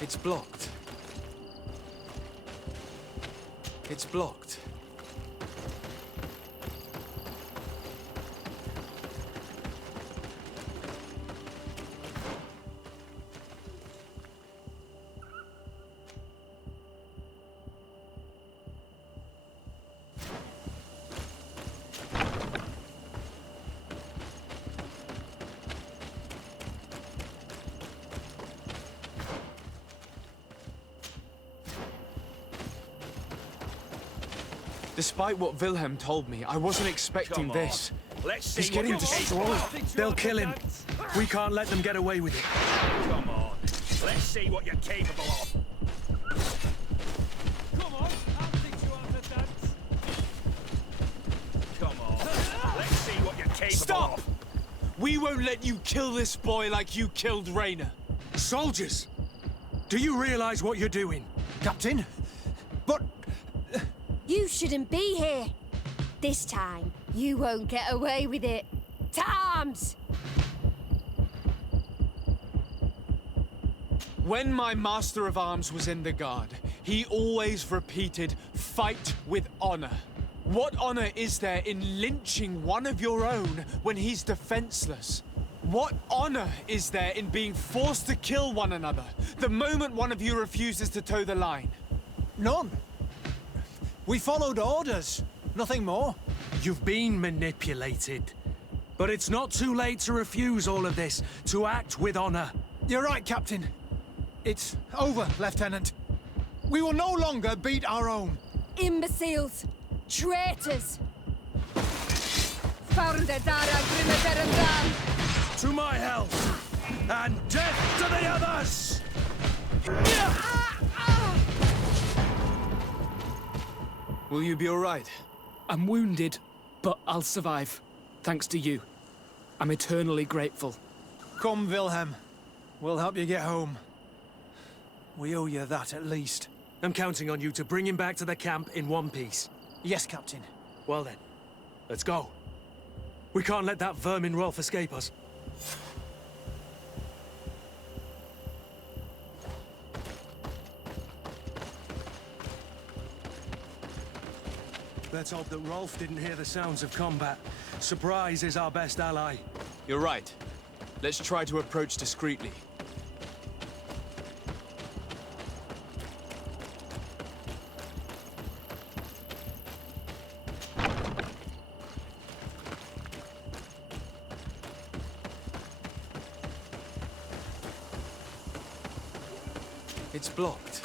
It's blocked. It's blocked. Despite what Wilhelm told me, I wasn't expecting this. Let's see. He's getting destroyed. They'll kill him. We can't let them get away with it. Come on. Let's see what you're capable of. Come on, I'll teach you how to dance. Come on. Let's see what you're capable Stop! of. We won't let you kill this boy like you killed Rainer. Soldiers! Do you realize what you're doing? Captain? But... You shouldn't be here. This time, you won't get away with it. To arms! When my Master of Arms was in the Guard, he always repeated, fight with honor. What honor is there in lynching one of your own when he's defenseless? What honor is there in being forced to kill one another the moment one of you refuses to toe the line? none. We followed orders. Nothing more. You've been manipulated. But it's not too late to refuse all of this, to act with honor. You're right, Captain. It's over, Lieutenant. We will no longer beat our own. Imbeciles! Traitors! To my health, and death to the others! Will you be all right? I'm wounded, but I'll survive. Thanks to you. I'm eternally grateful. Come, Wilhelm. We'll help you get home. We owe you that, at least. I'm counting on you to bring him back to the camp in one piece. Yes, Captain. Well then, let's go. We can't let that vermin Rolf escape us. Let's hope that Rolf didn't hear the sounds of combat. Surprise is our best ally. You're right. Let's try to approach discreetly. It's blocked.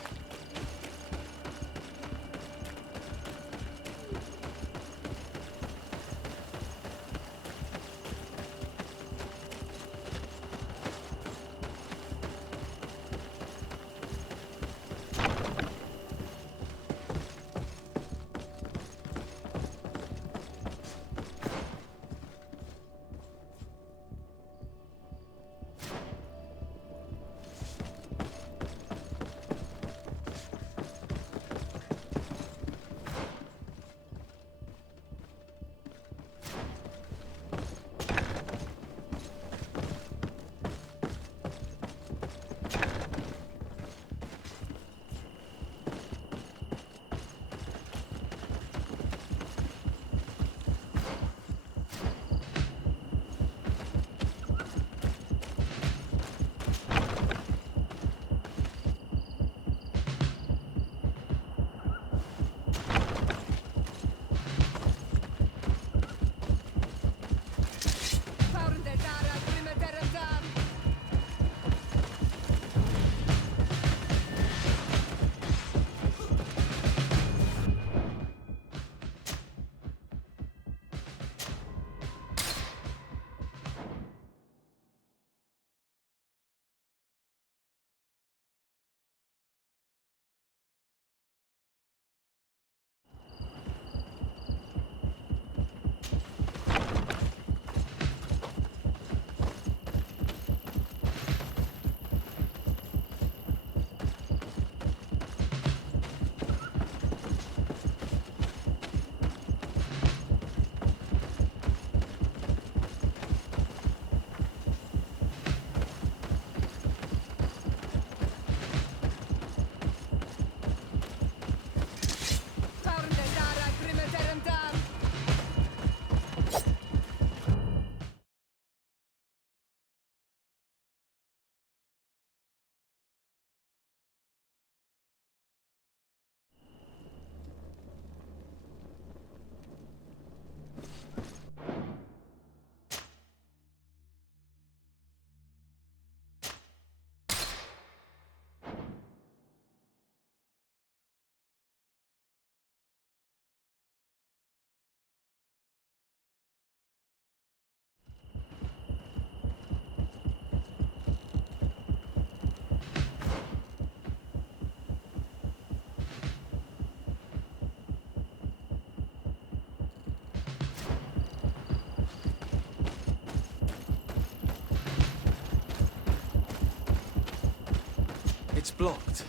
It's blocked.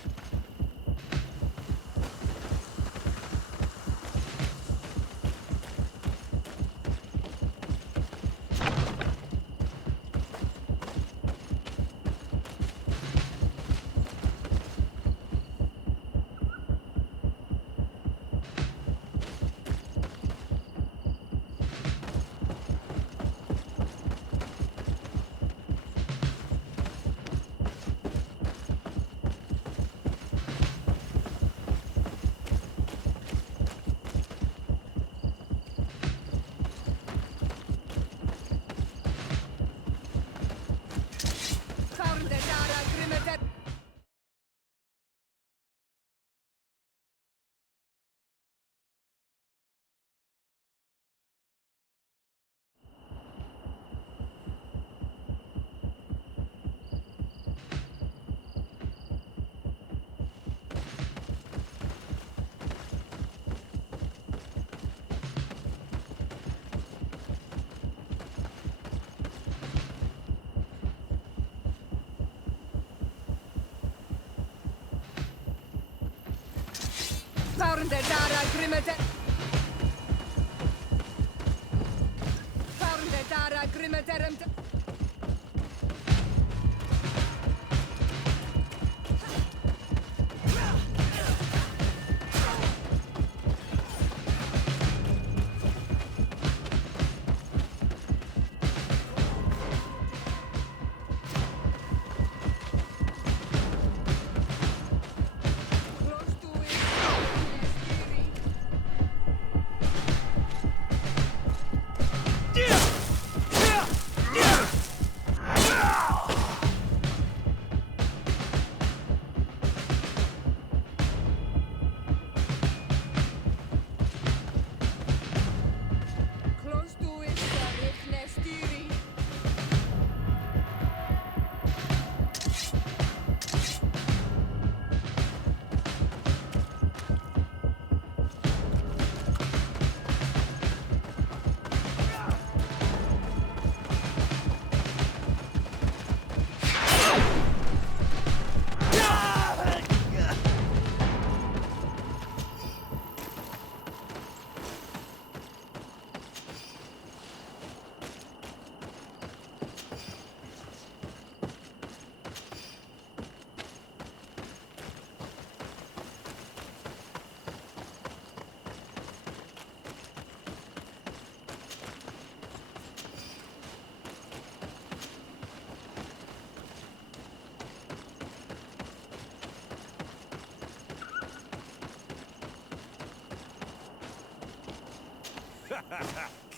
Founded Dara Grimmeter. Founded Dara Grimmeterum.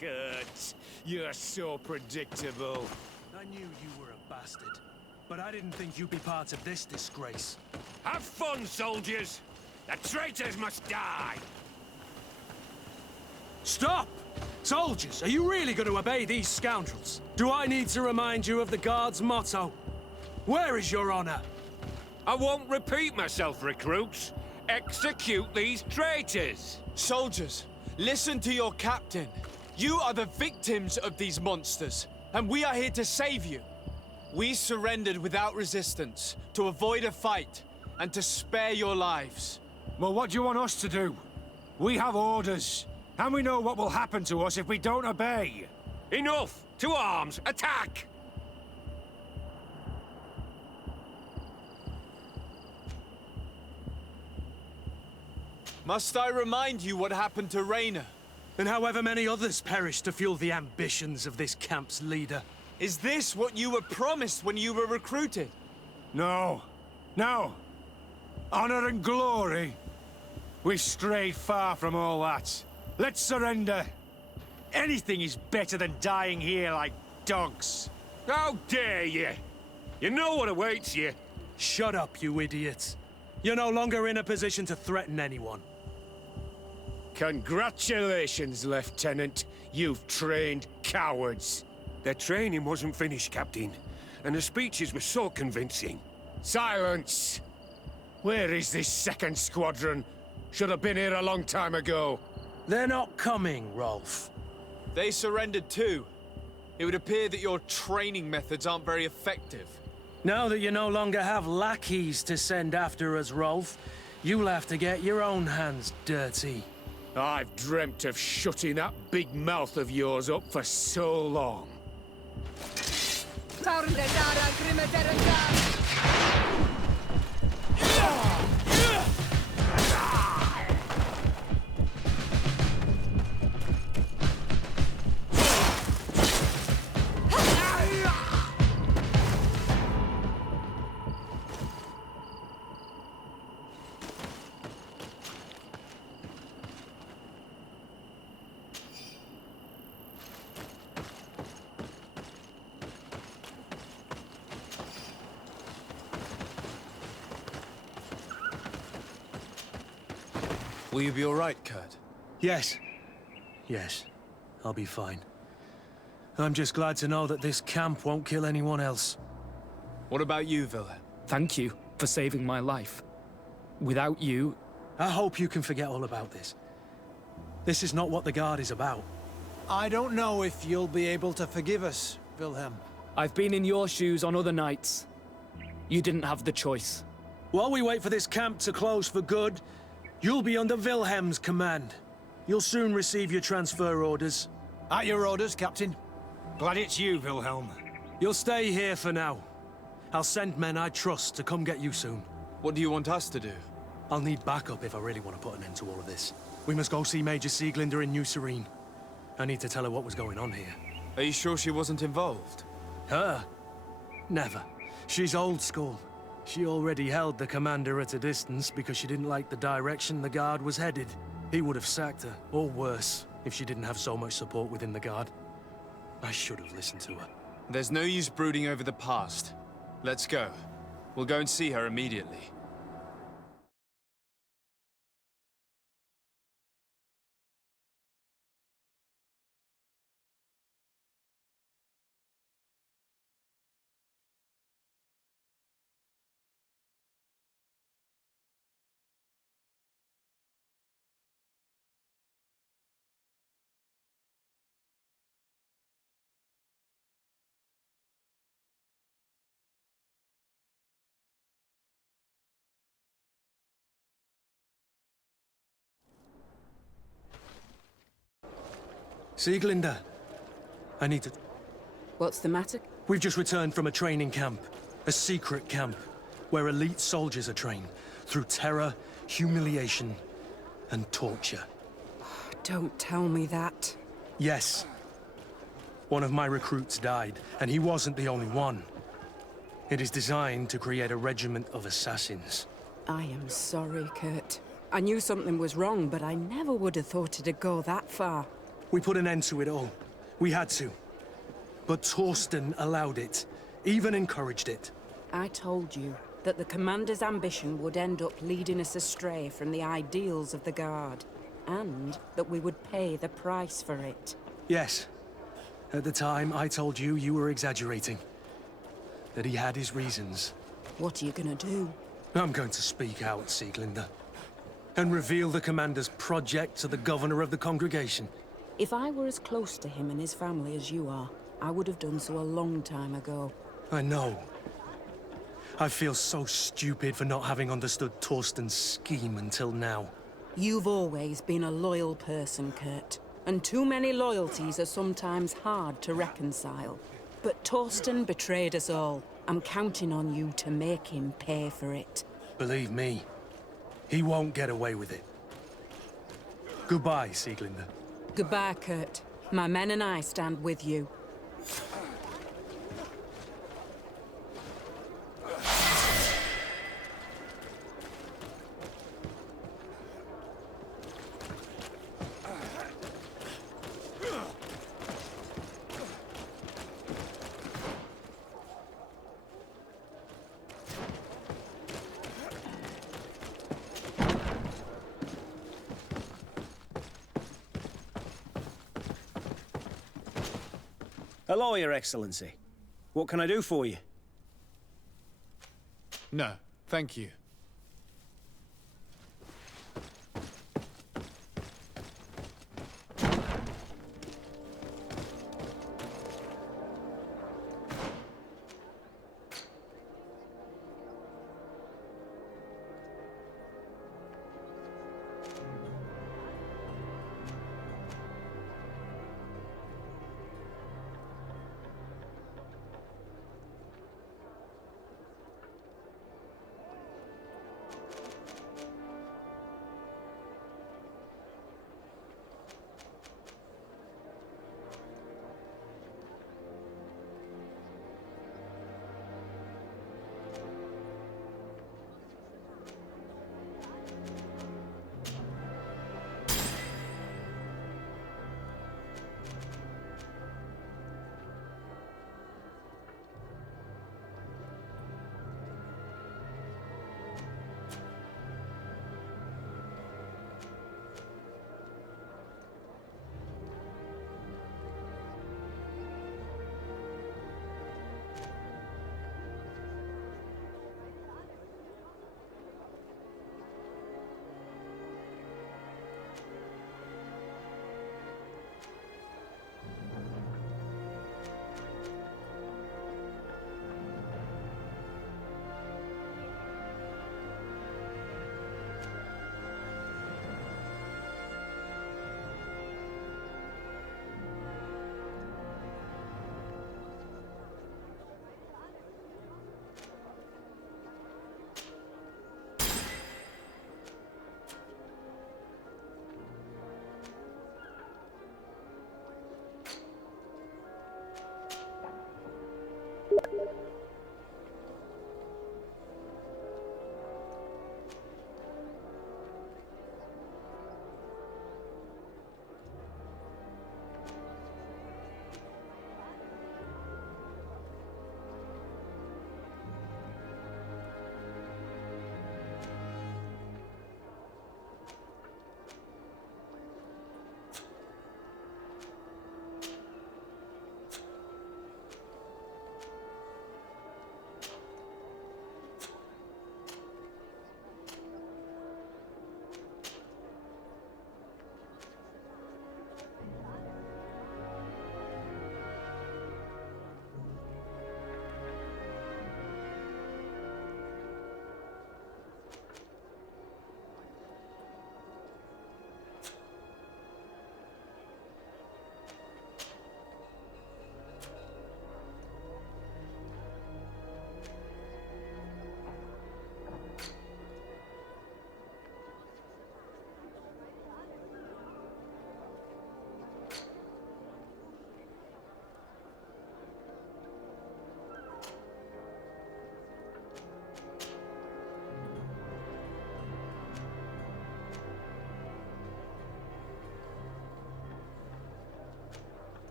Kurt, you're so predictable. I knew you were a bastard, but I didn't think you'd be part of this disgrace. Have fun, soldiers! The traitors must die! Stop! Soldiers, are you really going to obey these scoundrels? Do I need to remind you of the Guard's motto? Where is your honor? I won't repeat myself, recruits. Execute these traitors! Soldiers, listen to your captain. You are the victims of these monsters, and we are here to save you. We surrendered without resistance, to avoid a fight, and to spare your lives. Well, what do you want us to do? We have orders, and we know what will happen to us if we don't obey. Enough! To arms! Attack! Must I remind you what happened to Rayner? And however many others perished to fuel the ambitions of this camp's leader. Is this what you were promised when you were recruited? No. No. Honor and glory. We've strayed far from all that. Let's surrender. Anything is better than dying here like dogs. How dare you! You know what awaits you. Shut up, you idiots. You're no longer in a position to threaten anyone. Congratulations, Lieutenant. You've trained cowards. Their training wasn't finished, Captain, and the speeches were so convincing. Silence! Where is this second squadron? Should have been here a long time ago. They're not coming, Rolf. They surrendered too. It would appear that your training methods aren't very effective. Now that you no longer have lackeys to send after us, Rolf, you'll have to get your own hands dirty. I've dreamt of shutting that big mouth of yours up for so long. Founder Dara Grimmer Will you be all right, Kurt? Yes. Yes. I'll be fine. I'm just glad to know that this camp won't kill anyone else. What about you, Wilhelm? Thank you for saving my life. Without you... I hope you can forget all about this. This is not what the Guard is about. I don't know if you'll be able to forgive us, Wilhelm. I've been in your shoes on other nights. You didn't have the choice. While we wait for this camp to close for good, you'll be under Wilhelm's command. You'll soon receive your transfer orders. At your orders, Captain. Glad it's you, Wilhelm. You'll stay here for now. I'll send men I trust to come get you soon. What do you want us to do? I'll need backup if I really want to put an end to all of this. We must go see Major Sieglinder in New Serene. I need to tell her what was going on here. Are you sure she wasn't involved? Her? Never. She's old school. She already held the commander at a distance because she didn't like the direction the Guard was headed. He would have sacked her, or worse, if she didn't have so much support within the Guard. I should have listened to her. There's no use brooding over the past. Let's go. We'll go and see her immediately. Sieglinder, I need to... What's the matter? We've just returned from a training camp. A secret camp, where elite soldiers are trained through terror, humiliation, and torture. Don't tell me that. Yes. One of my recruits died, and he wasn't the only one. It is designed to create a regiment of assassins. I am sorry, Kurt. I knew something was wrong, but I never would have thought it'd go that far. We put an end to it all. We had to. But Torsten allowed it, even encouraged it. I told you that the commander's ambition would end up leading us astray from the ideals of the Guard, and that we would pay the price for it. Yes. At the time, I told you you were exaggerating. That he had his reasons. What are you gonna do? I'm going to speak out, Sieglinder. And reveal the commander's project to the governor of the congregation. If I were as close to him and his family as you are, I would have done so a long time ago. I know. I feel so stupid for not having understood Torsten's scheme until now. You've always been a loyal person, Kurt. And too many loyalties are sometimes hard to reconcile. But Torsten betrayed us all. I'm counting on you to make him pay for it. Believe me, he won't get away with it. Goodbye, Sieglinder. Goodbye, Kurt. My men and I stand with you. Hello, Your Excellency. What can I do for you? No, thank you.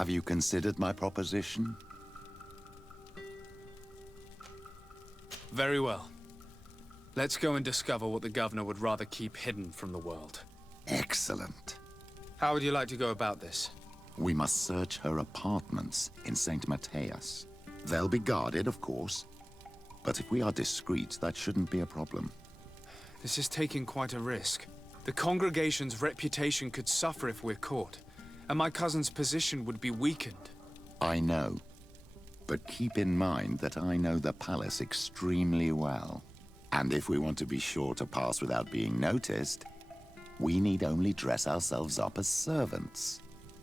Have you considered my proposition? Very well. Let's go and discover what the governor would rather keep hidden from the world. Excellent. How would you like to go about this? We must search her apartments in St. Matthias. They'll be guarded, of course. But if we are discreet, that shouldn't be a problem. This is taking quite a risk. The congregation's reputation could suffer if we're caught, and my cousin's position would be weakened. I know. But keep in mind that I know the palace extremely well. And if we want to be sure to pass without being noticed, we need only dress ourselves up as servants.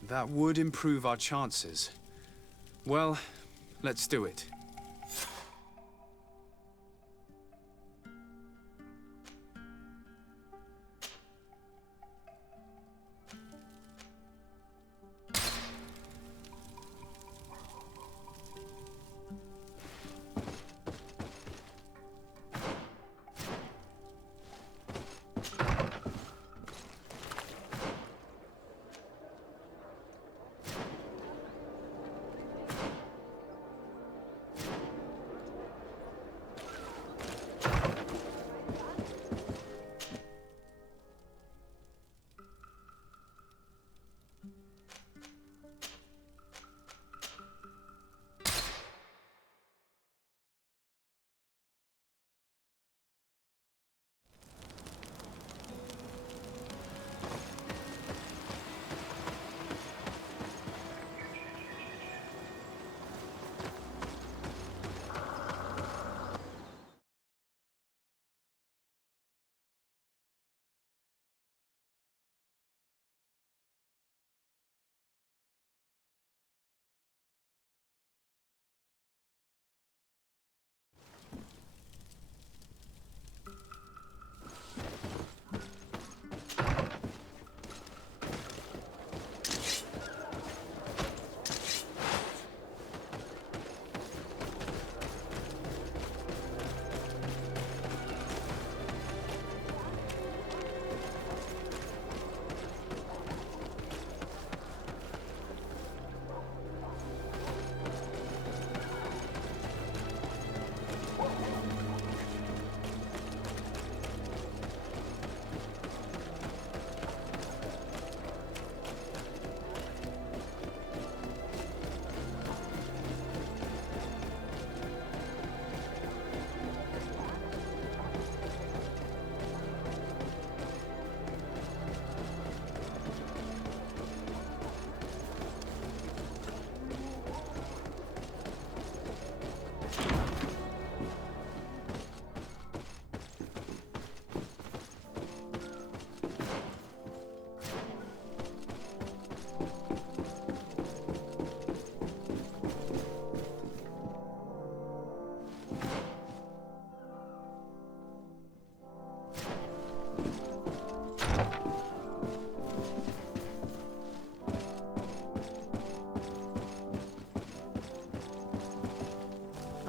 That would improve our chances. Well, let's do it.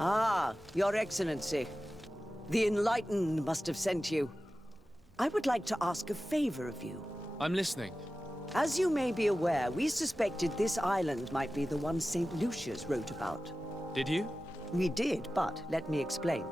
Ah, Your Excellency. The Enlightened must have sent you. I would like to ask a favor of you. I'm listening. As you may be aware, we suspected this island might be the one St. Lucius wrote about. Did you? We did, but let me explain.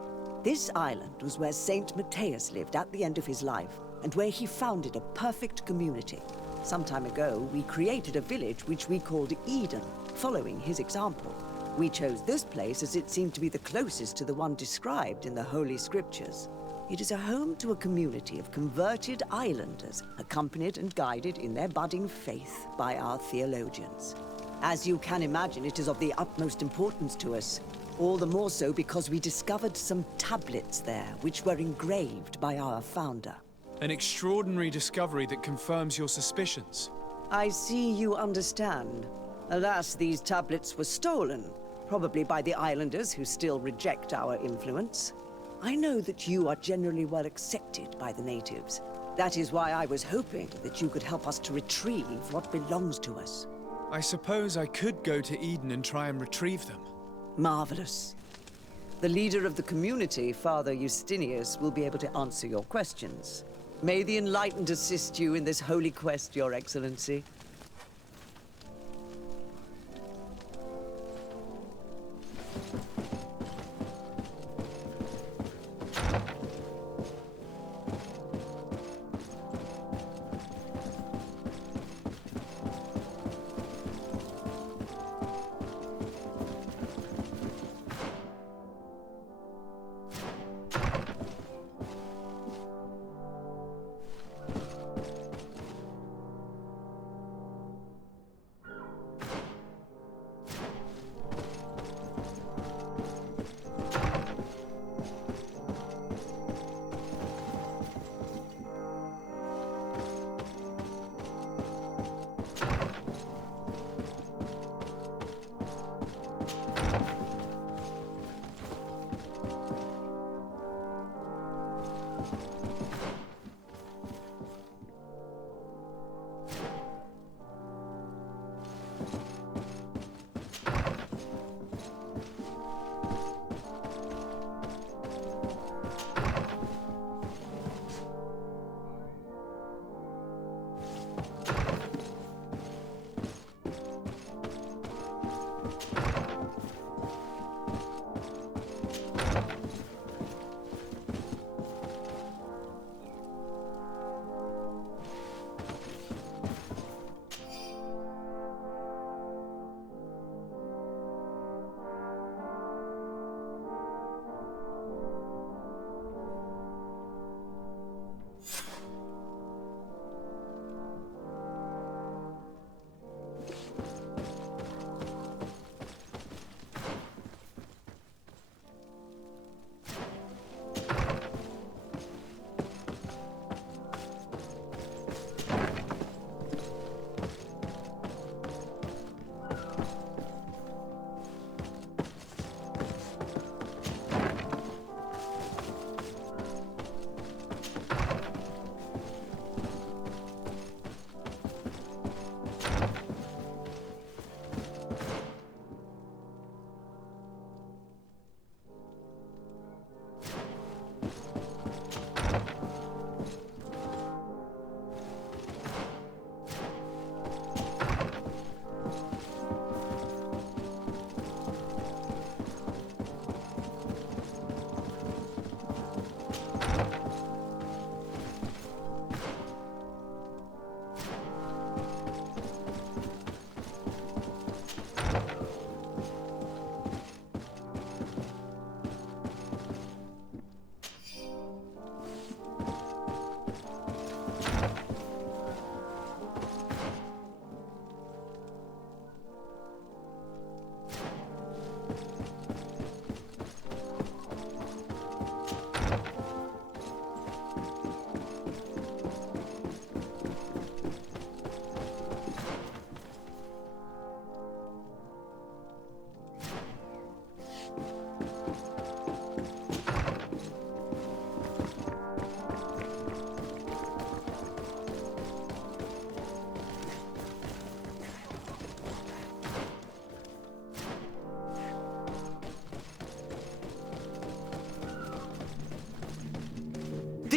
This island was where St. Matthias lived at the end of his life, and where he founded a perfect community. Some time ago, we created a village which we called Eden, following his example. We chose this place as it seemed to be the closest to the one described in the Holy Scriptures. It is a home to a community of converted islanders, accompanied and guided in their budding faith by our theologians. As you can imagine, it is of the utmost importance to us. All the more so because we discovered some tablets there, which were engraved by our founder. An extraordinary discovery that confirms your suspicions. I see you understand. Alas, these tablets were stolen, probably by the islanders who still reject our influence. I know that you are generally well accepted by the natives. That is why I was hoping that you could help us to retrieve what belongs to us. I suppose I could go to Eden and try and retrieve them. Marvelous. The leader of the community, Father Justinius, will be able to answer your questions. May the Enlightened assist you in this holy quest, Your Excellency.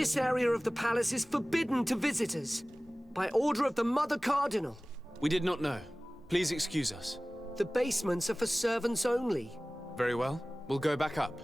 This area of the palace is forbidden to visitors. By order of the Mother Cardinal. We did not know. Please excuse us. The basements are for servants only. Very well. We'll go back up.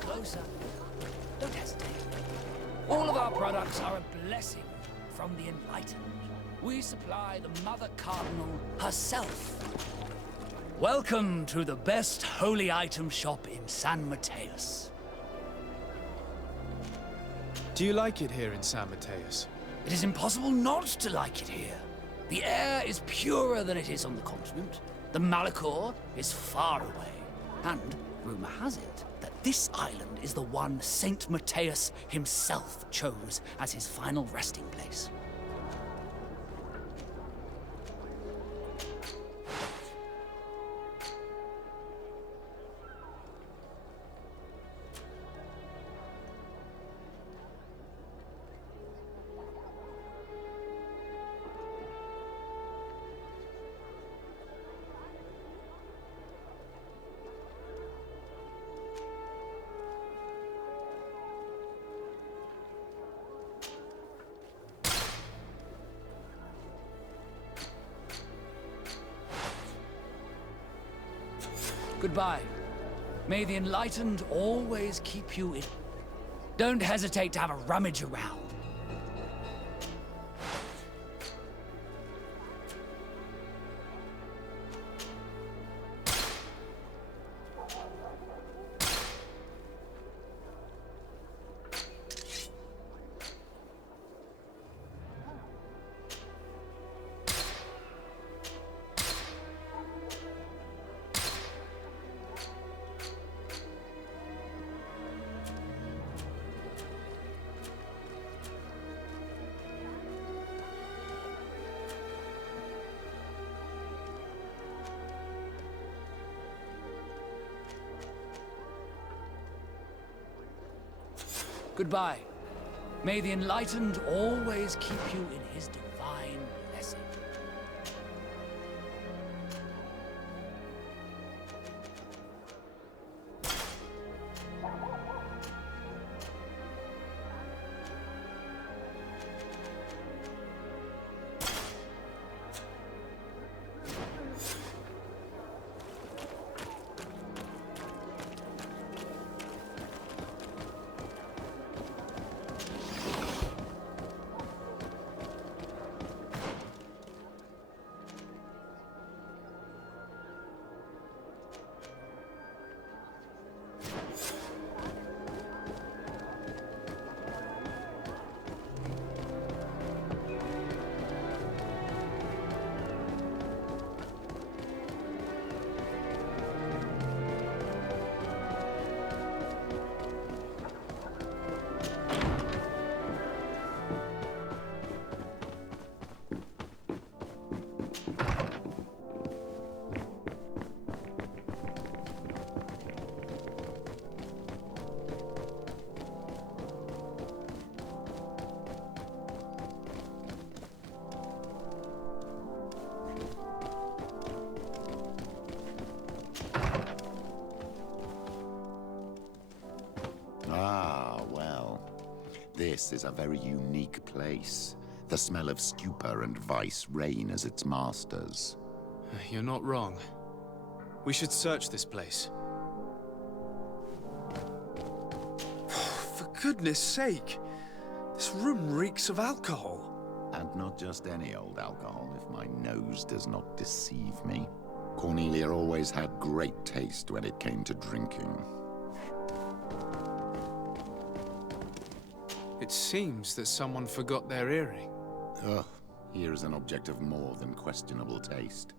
Closer. Don't hesitate. All of our products are a blessing from the Enlightened. We supply the Mother Cardinal herself. Welcome to the best holy item shop in San Mateus. Do you like it here in San Mateus? It is impossible not to like it here. The air is purer than it is on the continent. The Malachor is far away. And rumor has it that this island is the one Saint Mateus himself chose as his final resting place. Goodbye. May the Enlightened always keep you in. Don't hesitate to have a rummage around. Goodbye. May the enlightened always keep you in his divine blessing. Ah, well. This is a very unique place. The smell of stupor and vice reign as its masters. You're not wrong. We should search this place. For goodness sake! This room reeks of alcohol. And not just any old alcohol, if my nose does not deceive me. Cornelia always had great taste when it came to drinking. It seems that someone forgot their earring. Ugh, here is an object of more than questionable taste.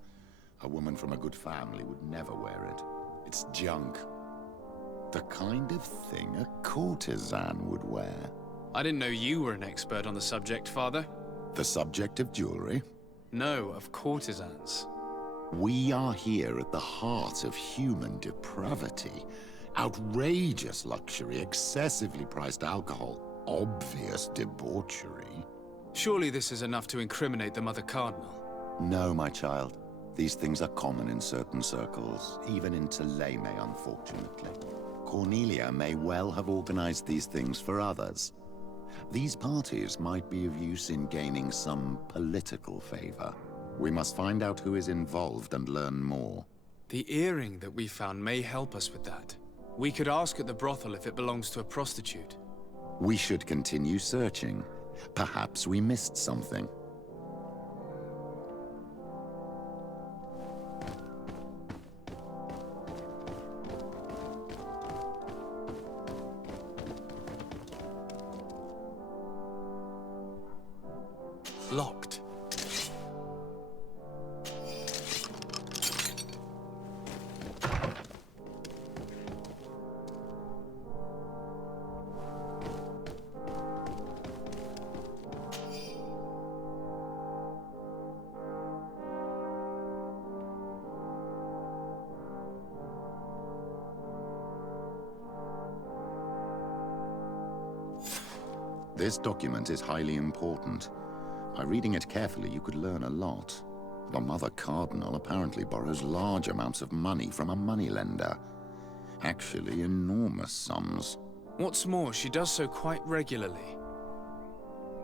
A woman from a good family would never wear it. It's junk. The kind of thing a courtesan would wear. I didn't know you were an expert on the subject, Father. The subject of jewelry? No, of courtesans. We are here at the heart of human depravity. Outrageous luxury, excessively priced alcohol, obvious debauchery. Surely this is enough to incriminate the Mother Cardinal. No, my child. These things are common in certain circles, even in Thélème, unfortunately. Cornelia may well have organized these things for others. These parties might be of use in gaining some political favor. We must find out who is involved and learn more. The earring that we found may help us with that. We could ask at the brothel if it belongs to a prostitute. We should continue searching. Perhaps we missed something. Locked. This document is highly important. By reading it carefully, you could learn a lot. The Mother Cardinal apparently borrows large amounts of money from a moneylender. Actually, enormous sums. What's more, she does so quite regularly.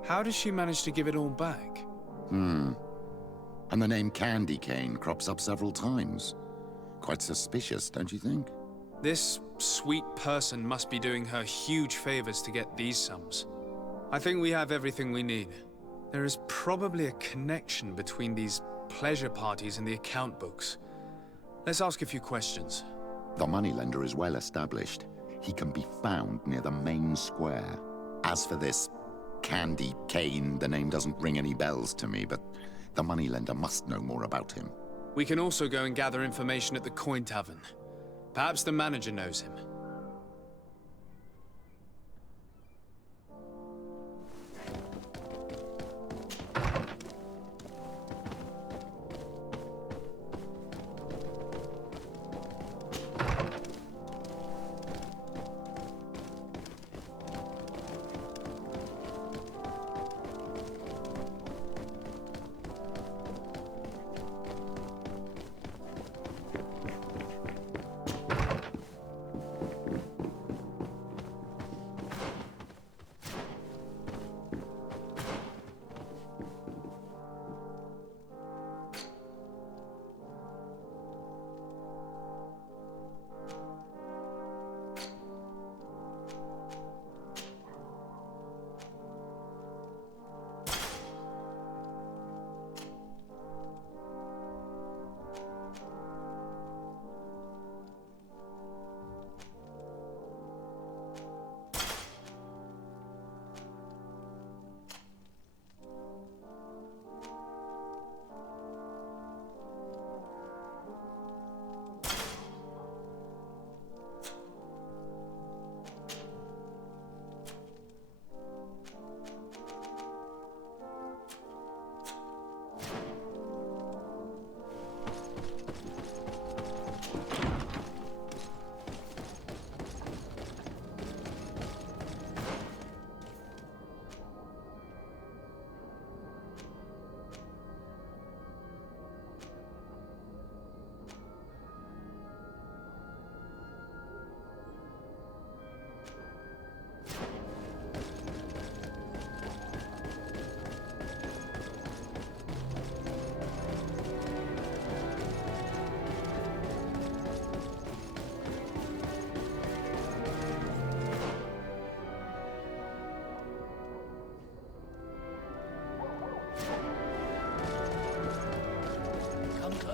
How does she manage to give it all back? And the name Candy Cane crops up several times. Quite suspicious, don't you think? This sweet person must be doing her huge favors to get these sums. I think we have everything we need. There is probably a connection between these pleasure parties and the account books. Let's ask a few questions. The moneylender is well established. He can be found near the main square. As for this Candy Cane, the name doesn't ring any bells to me, but the moneylender must know more about him. We can also go and gather information at the Coin Tavern. Perhaps the manager knows him.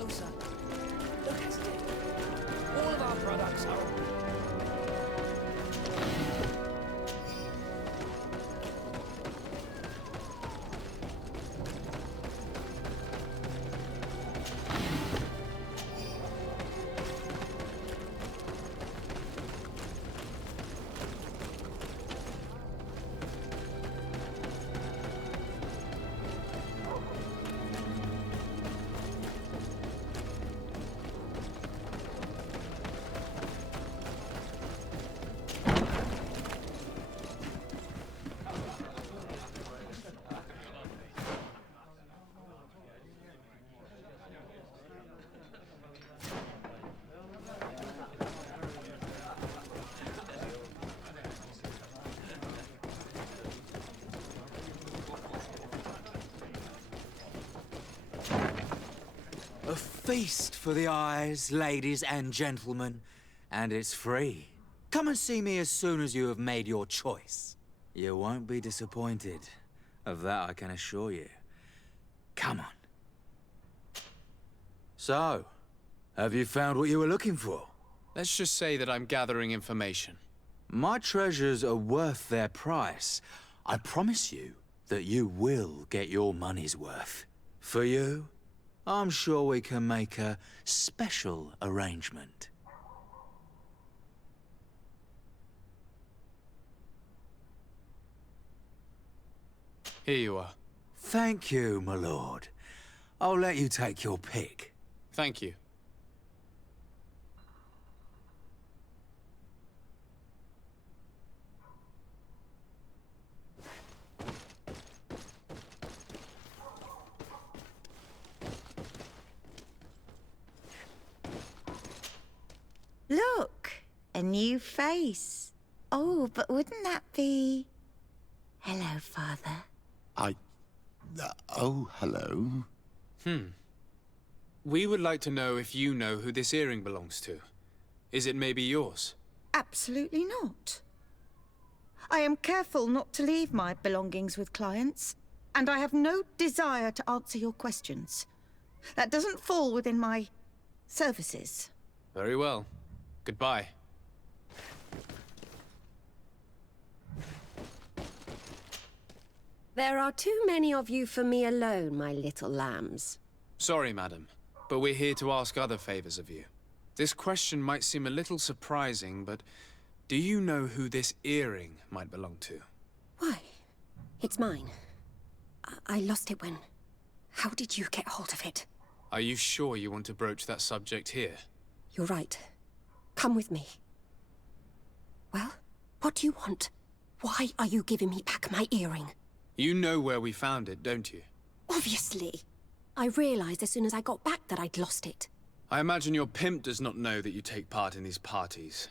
closer. Look at it. All of our products are... A feast for the eyes, ladies and gentlemen, and it's free. Come and see me as soon as you have made your choice. You won't be disappointed. Of that I can assure you. Come on. So, have you found what you were looking for? Let's just say that I'm gathering information. My treasures are worth their price. I promise you that you will get your money's worth. For you, I'm sure we can make a special arrangement. Here you are. Thank you, my lord. I'll let you take your pick. Thank you. Look, a new face. Oh, but wouldn't that be... Hello, Father. Oh, hello. We would like to know if you know who this earring belongs to. Is it maybe yours? Absolutely not. I am careful not to leave my belongings with clients, and I have no desire to answer your questions. That doesn't fall within my services. Very well. Goodbye. There are too many of you for me alone, my little lambs. Sorry, madam, but we're here to ask other favors of you. This question might seem a little surprising, but do you know who this earring might belong to? Why? It's mine. I lost it when... How did you get hold of it? Are you sure you want to broach that subject here? You're right. Come with me. Well, what do you want? Why are you giving me back my earring? You know where we found it, don't you? Obviously. I realized as soon as I got back that I'd lost it. I imagine your pimp does not know that you take part in these parties.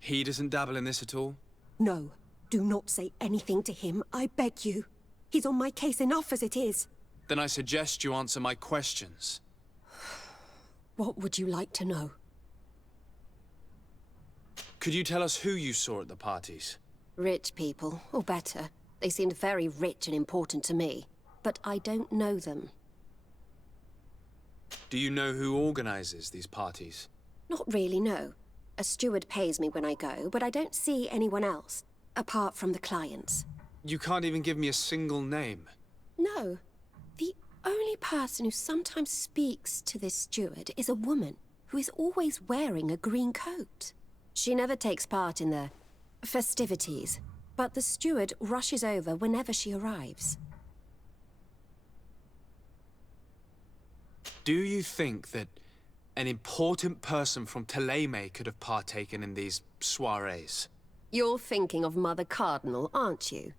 He doesn't dabble in this at all? No. Do not say anything to him, I beg you. He's on my case enough as it is. Then I suggest you answer my questions. What would you like to know? Could you tell us who you saw at the parties? Rich people, or better. They seemed very rich and important to me, but I don't know them. Do you know who organizes these parties? Not really, no. A steward pays me when I go, but I don't see anyone else, apart from the clients. You can't even give me a single name. No. The only person who sometimes speaks to this steward is a woman who is always wearing a green coat. She never takes part in the festivities, but the steward rushes over whenever she arrives. Do you think that an important person from Thélème could have partaken in these soirees? You're thinking of Mother Cardinal, aren't you?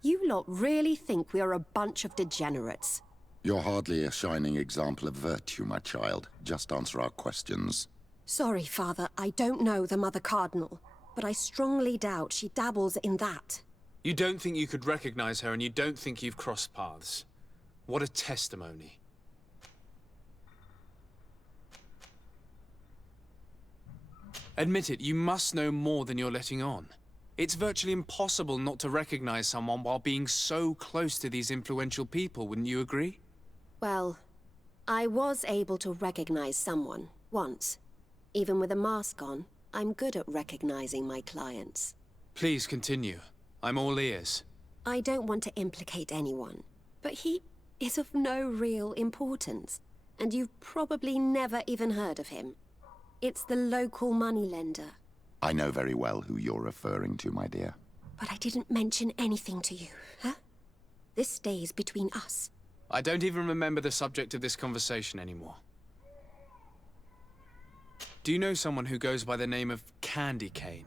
You lot really think we are a bunch of degenerates. You're hardly a shining example of virtue, my child. Just answer our questions. Sorry, Father, I don't know the Mother Cardinal, but I strongly doubt she dabbles in that. You don't think you could recognize her, and you don't think you've crossed paths. What a testimony. Admit it, you must know more than you're letting on. It's virtually impossible not to recognize someone while being so close to these influential people, wouldn't you agree? Well, I was able to recognize someone, once. Even with a mask on, I'm good at recognizing my clients. Please continue. I'm all ears. I don't want to implicate anyone, but he is of no real importance, and you've probably never even heard of him. It's the local moneylender. I know very well who you're referring to, my dear. But I didn't mention anything to you, huh? This stays between us. I don't even remember the subject of this conversation anymore. Do you know someone who goes by the name of Candy Cane?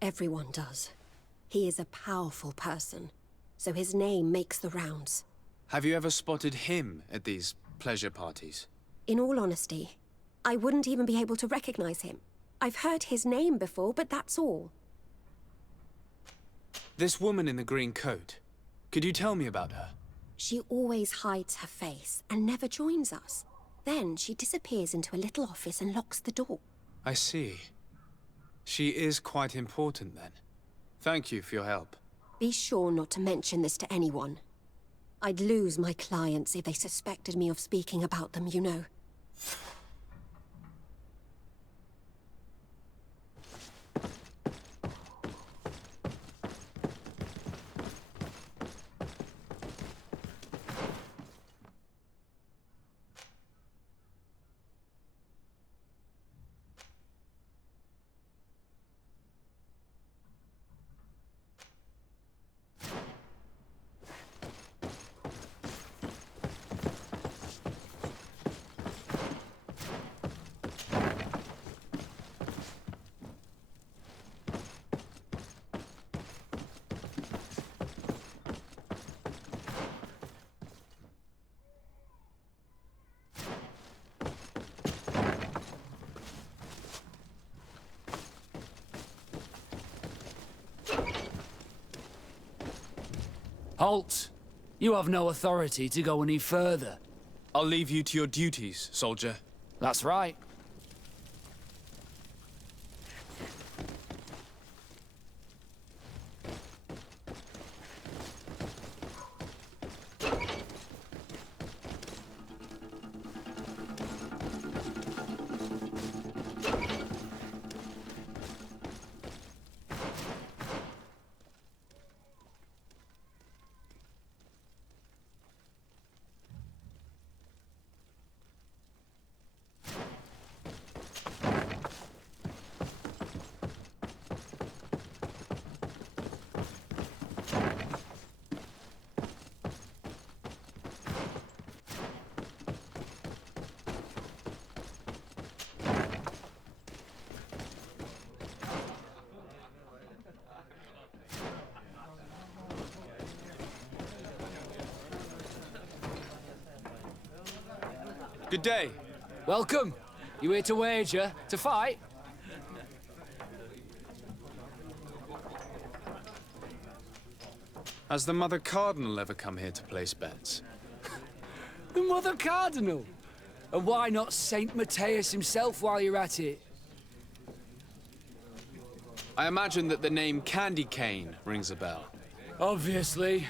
Everyone does. He is a powerful person, so his name makes the rounds. Have you ever spotted him at these pleasure parties? In all honesty, I wouldn't even be able to recognize him. I've heard his name before, but that's all. This woman in the green coat, could you tell me about her? She always hides her face and never joins us. Then she disappears into a little office and locks the door. I see. She is quite important then. Thank you for your help. Be sure not to mention this to anyone. I'd lose my clients if they suspected me of speaking about them, you know. Halt! You have no authority to go any further. I'll leave you to your duties, soldier. That's right. Good day. Welcome. You here to wager? To fight? Has the Mother Cardinal ever come here to place bets? The Mother Cardinal? And why not Saint Matthias himself while you're at it? I imagine that the name Candy Cane rings a bell. Obviously.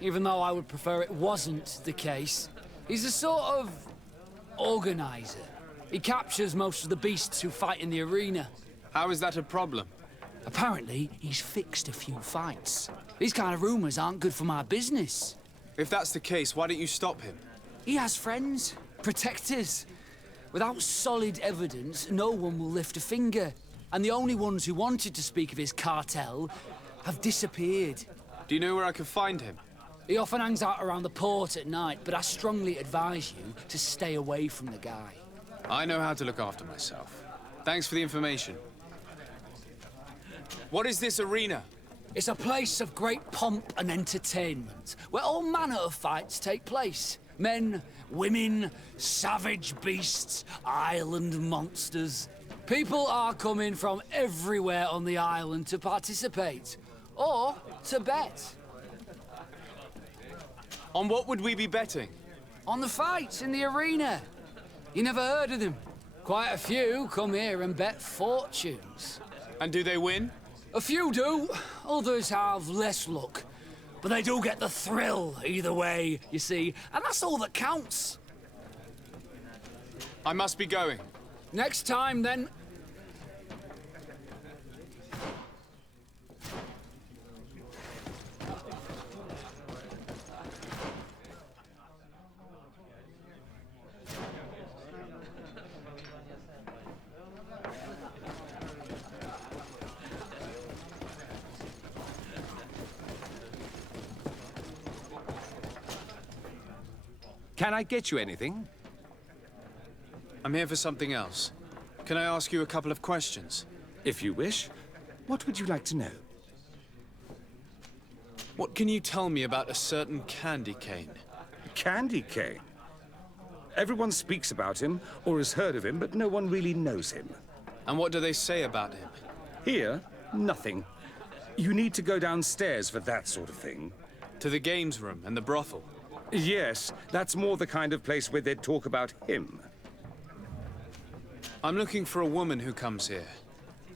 Even though I would prefer it wasn't the case. He's a sort of organizer. He captures most of the beasts who fight in the arena. How is that a problem? Apparently, he's fixed a few fights. These kind of rumors aren't good for my business. If that's the case, why don't you stop him? He has friends, protectors. Without solid evidence, no one will lift a finger. And the only ones who wanted to speak of his cartel have disappeared. Do you know where I can find him? He often hangs out around the port at night, but I strongly advise you to stay away from the guy. I know how to look after myself. Thanks for the information. What is this arena? It's a place of great pomp and entertainment, where all manner of fights take place. Men, women, savage beasts, island monsters. People are coming from everywhere on the island to participate, or to bet. On what would we be betting? On the fights in the arena. You never heard of them? Quite a few come here and bet fortunes. And do they win? A few do. Others have less luck. But they do get the thrill either way, you see. And that's all that counts. I must be going. Next time, then. Can I get you anything? I'm here for something else. Can I ask you a couple of questions? If you wish. What would you like to know? What can you tell me about a certain candy cane? Candy cane? Everyone speaks about him, or has heard of him, but no one really knows him. And what do they say about him? Here, nothing. You need to go downstairs for that sort of thing. To the games room and the brothel? Yes, that's more the kind of place where they'd talk about him. I'm looking for a woman who comes here.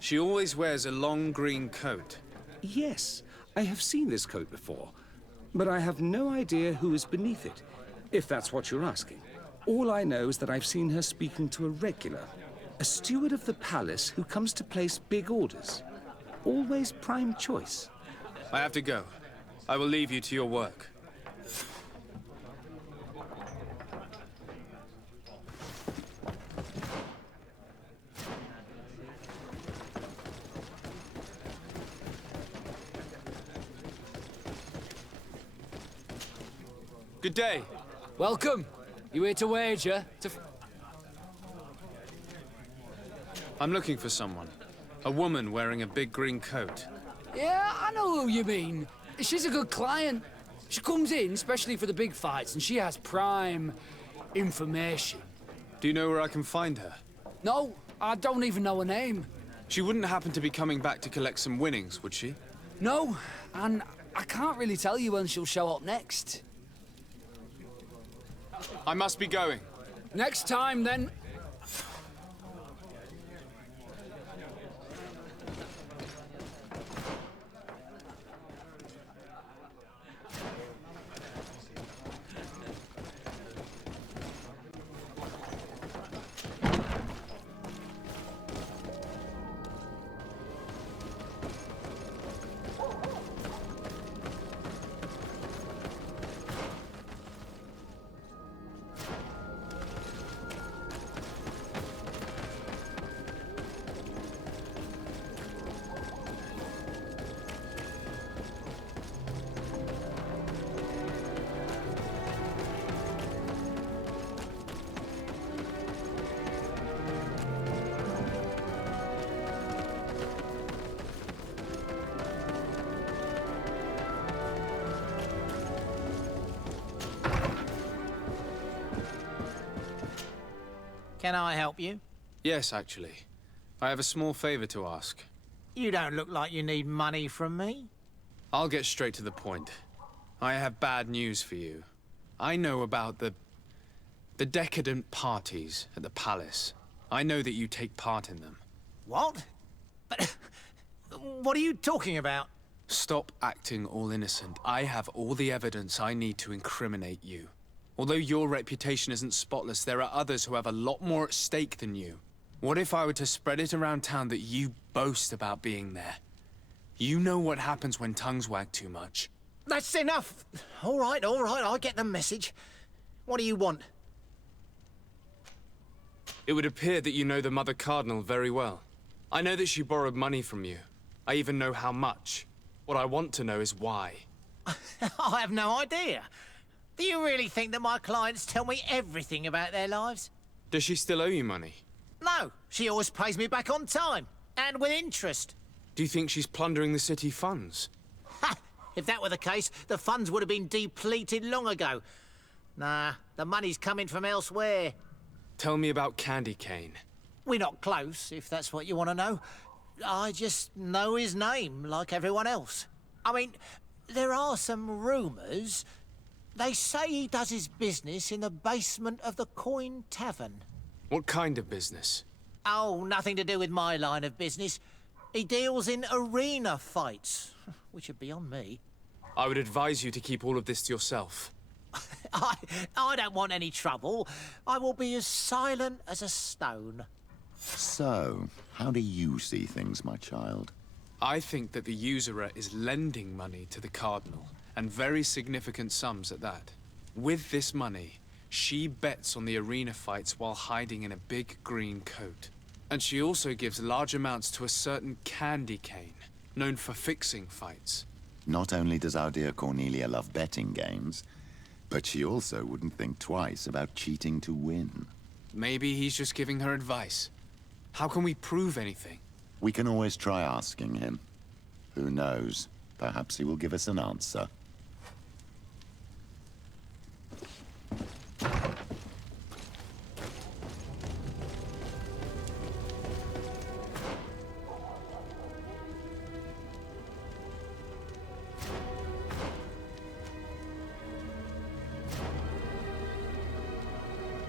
She always wears a long green coat. Yes, I have seen this coat before, but I have no idea who is beneath it, if that's what you're asking. All I know is that I've seen her speaking to a regular, a steward of the palace who comes to place big orders. Always prime choice. I have to go. I will leave you to your work. Good day. Welcome. You here to wager? I'm looking for someone. A woman wearing a big green coat. Yeah, I know who you mean. She's a good client. She comes in, especially for the big fights, and she has prime information. Do you know where I can find her? No, I don't even know her name. She wouldn't happen to be coming back to collect some winnings, would she? No, and I can't really tell you when she'll show up next. I must be going. Next time, then. Can I help you? Yes, actually. I have a small favor to ask. You don't look like you need money from me. I'll get straight to the point. I have bad news for you. I know about the decadent parties at the palace. I know that you take part in them. What? But what are you talking about? Stop acting all innocent. I have all the evidence I need to incriminate you. Although your reputation isn't spotless, there are others who have a lot more at stake than you. What if I were to spread it around town that you boast about being there? You know what happens when tongues wag too much. That's enough. All right, I get the message. What do you want? It would appear that you know the Mother Cardinal very well. I know that she borrowed money from you. I even know how much. What I want to know is why. I have no idea. Do you really think that my clients tell me everything about their lives? Does she still owe you money? No, she always pays me back on time, and with interest. Do you think she's plundering the city funds? Ha! If that were the case, the funds would have been depleted long ago. Nah, the money's coming from elsewhere. Tell me about Candy Cane. We're not close, if that's what you want to know. I just know his name, like everyone else. I mean, there are some rumours. They say he does his business in the basement of the Coin Tavern. What kind of business? Oh, nothing to do with my line of business. He deals in arena fights, which are beyond me. I would advise you to keep all of this to yourself. I don't want any trouble. I will be as silent as a stone. So, how do you see things, my child? I think that the usurer is lending money to the Cardinal, and very significant sums at that. With this money, she bets on the arena fights while hiding in a big green coat. And she also gives large amounts to a certain candy cane, known for fixing fights. Not only does our dear Cornelia love betting games, but she also wouldn't think twice about cheating to win. Maybe he's just giving her advice. How can we prove anything? We can always try asking him. Who knows? Perhaps he will give us an answer.